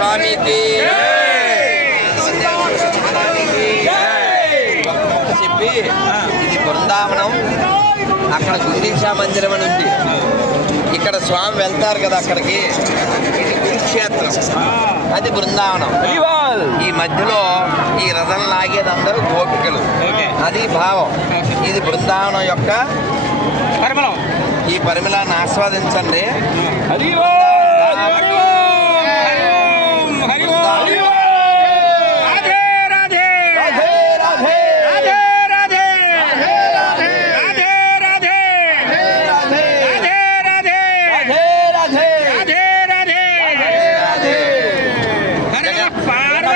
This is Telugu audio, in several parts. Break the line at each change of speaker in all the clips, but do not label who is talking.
మహారాజుకి చెప్పి ఇది బృందావనం అక్కడ గుండీశా మందిరం అని ఉంది. ఇక్కడ స్వామి వెళ్తారు కదా అక్కడికి. ఇది కురుక్షేత్రం. అది బృందావనం. ఈ మధ్యలో ఈ రథం లాగేది అందరూ గోపికలు. అది భావం. ఇది బృందావనం యొక్క
పరిమళం.
ఈ పరిమళాన్ని ఆస్వాదించండి.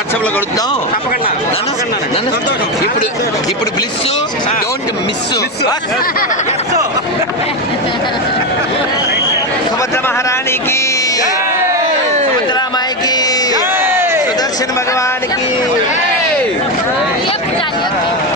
వాట్సాప్లో కడుగుతాం ఇప్పుడు ఇప్పుడు బ్లిస్ డోంట్ మిస్ సుభద్ర మహారాణికి సుభద్రామాయికి సుదర్శన్ భగవానికి.